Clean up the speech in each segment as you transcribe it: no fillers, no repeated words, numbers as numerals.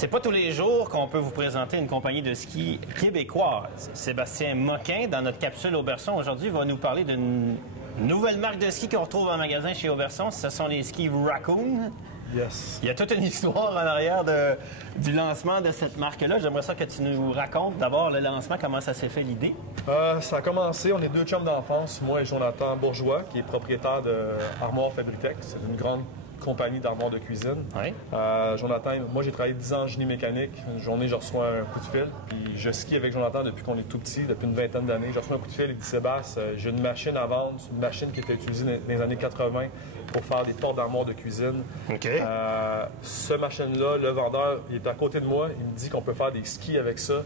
C'est pas tous les jours qu'on peut vous présenter une compagnie de ski québécoise. Sébastien Moquin, dans notre capsule Auberson, aujourd'hui, va nous parler d'une nouvelle marque de ski qu'on retrouve en magasin chez Auberson. Ce sont les skis Raccoon. Yes. Il y a toute une histoire en arrière du lancement de cette marque-là. J'aimerais ça que tu nous racontes d'abord le lancement, comment ça s'est fait l'idée. Ça a commencé, on est deux chums d'enfance, moi et Jonathan Bourgeois, qui est propriétaire de Armoire Fabritech. C'est une grande compagnie d'armoires de cuisine. Oui. Jonathan, moi j'ai travaillé 10 ans en génie mécanique. Une journée, je reçois un coup de fil. Puis je skie avec Jonathan depuis qu'on est tout petit, depuis une vingtaine d'années. Je reçois un coup de fil, il dit Sébastien, j'ai une machine à vendre. C'est une machine qui était utilisée dans les années 80 pour faire des portes d'armoires de cuisine. OK. Ce machine-là, le vendeur, il est à côté de moi. Il me dit qu'on peut faire des skis avec ça.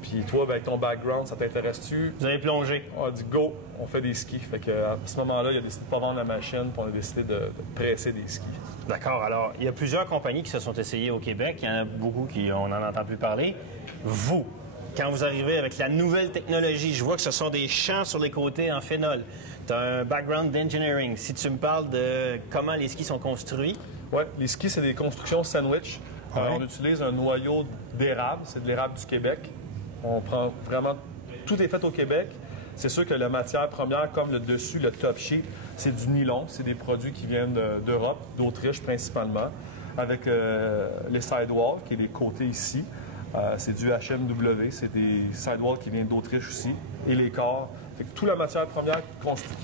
Puis toi, avec ton background, ça t'intéresse-tu? Vous avez plongé. On a dit go, on fait des skis. Fait qu'à ce moment-là, il a décidé de ne pas vendre la machine, puis on a décidé de presser des skis. D'accord. Alors, il y a plusieurs compagnies qui se sont essayées au Québec. Il y en a beaucoup on n'en entend plus parler. Vous, quand vous arrivez avec la nouvelle technologie, je vois que ce sont des champs sur les côtés en phénol. Tu as un background d'engineering. Si tu me parles de comment les skis sont construits. Oui, les skis, c'est des constructions sandwich. On utilise un noyau d'érable. C'est de l'érable du Québec. On prend vraiment... Tout est fait au Québec. C'est sûr que la matière première, comme le dessus, le top sheet, c'est du nylon. C'est des produits qui viennent d'Europe, d'Autriche principalement, avec les sidewalls, qui est les côtés ici. C'est du HMW, c'est des sidewalls qui viennent d'Autriche aussi, et les corps. Fait que toute la matière première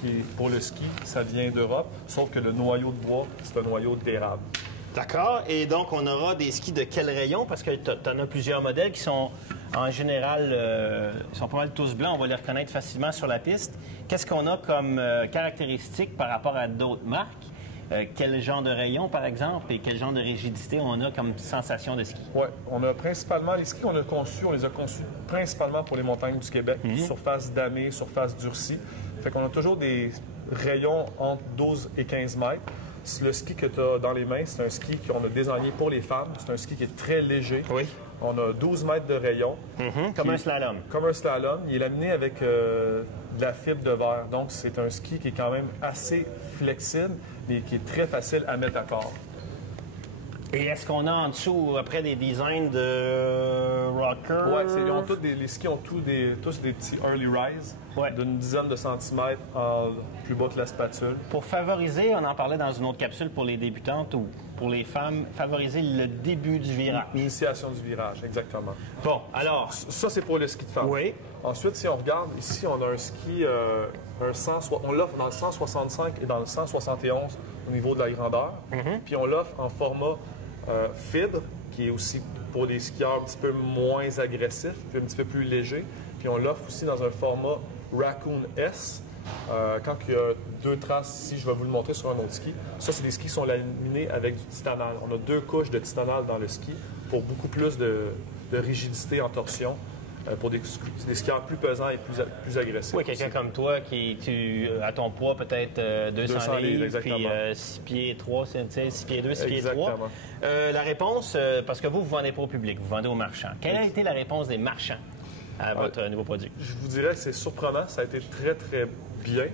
qui est pour le ski, ça vient d'Europe, sauf que le noyau de bois, c'est un noyau d'érable. D'accord. Et donc, on aura des skis de quel rayon? Parce que tu en as plusieurs modèles qui sont, en général, ils sont pas mal tous blancs. On va les reconnaître facilement sur la piste. Qu'est-ce qu'on a comme caractéristiques par rapport à d'autres marques? Quel genre de rayon, par exemple, et quel genre de rigidité on a comme sensation de ski? Oui, on a principalement, les skis qu'on a conçus, on les a conçus principalement pour les montagnes du Québec. Surface damée, surface durcie. Fait qu'on a toujours des rayons entre 12 et 15 mètres. Le ski que tu as dans les mains, c'est un ski qu'on a désigné pour les femmes. C'est un ski qui est très léger. Oui. On a 12 mètres de rayon. Comme un slalom. Comme un slalom. Il est laminé avec de la fibre de verre. Donc, c'est un ski qui est quand même assez flexible, mais qui est très facile à mettre à corps. Et est-ce qu'on a en dessous, après, des designs de rocker? Oui, les skis ont tous des petits early rise d'une dizaine de centimètres plus bas que la spatule. Pour favoriser, on en parlait dans une autre capsule pour les débutantes ou pour les femmes, favoriser le début du virage. L'initiation du virage, exactement. Bon, alors... Ça, c'est pour le ski de femme. Oui. Ensuite, si on regarde, ici, on a un ski, on l'offre dans le 165 et dans le 171 au niveau de la grandeur. Puis on l'offre en format fibre, qui est aussi pour des skieurs un petit peu moins agressifs, puis un petit peu plus léger. Puis on l'offre aussi dans un format Raccoon S. Quand il y a deux traces, ici, je vais vous le montrer sur un autre ski. Ça, c'est des skis qui sont laminés avec du titanal. On a 2 couches de titanal dans le ski pour beaucoup plus de rigidité en torsion. Pour des skieurs plus pesants et plus agressifs. Oui, quelqu'un comme toi qui à ton poids peut-être 200 livres, puis 6 pieds 3, 6 pieds 2, 6 pieds 3. La réponse, parce que vous vendez pas au public, vous vendez aux marchands. Quelle a été la réponse des marchands à votre nouveau produit? Je vous dirais que c'est surprenant. Ça a été très, très bien.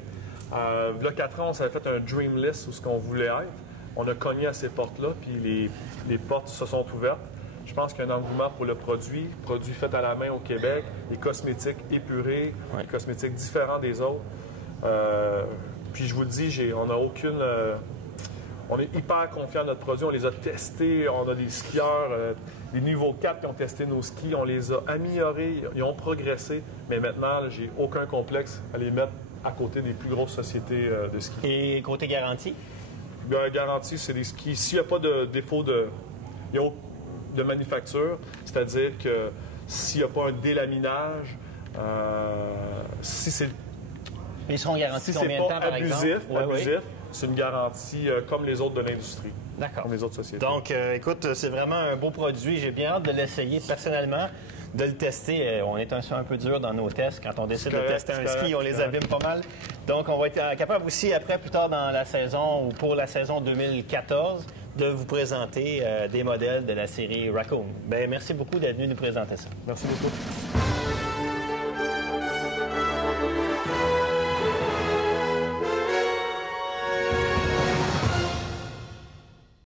Il y a 4 ans, on s'avait fait un dream list où ce qu'on voulait être. On a cogné à ces portes-là, puis les portes se sont ouvertes. Je pense qu'il y a un engouement pour le produit fait à la main au Québec, les cosmétiques épurés, les cosmétiques différents des autres. Puis je vous le dis, on n'a aucune... on est hyper confiants de notre produit, on les a testés, on a des skieurs, des niveaux 4 qui ont testé nos skis, on les a améliorés, ils ont progressé, mais maintenant, j'ai aucun complexe à les mettre à côté des plus grosses sociétés de ski. Et côté garantie? Bien, garantie, c'est des skis. S'il n'y a pas de défaut de manufacture, c'est-à-dire que s'il n'y a pas un délaminage, si c'est ils seront garantis combien de temps, par abusif, exemple? c'est une garantie comme les autres de l'industrie. D'accord. Comme les autres sociétés. Donc, écoute, c'est vraiment un beau produit. J'ai bien hâte de l'essayer personnellement, de le tester. On est un peu dur dans nos tests. Quand on décide de tester un ski, on les abîme pas mal. Donc, on va être capable aussi, après, plus tard dans la saison ou pour la saison 2014, de vous présenter des modèles de la série Raccoon. Bien, merci beaucoup d'être venu nous présenter ça. Merci beaucoup.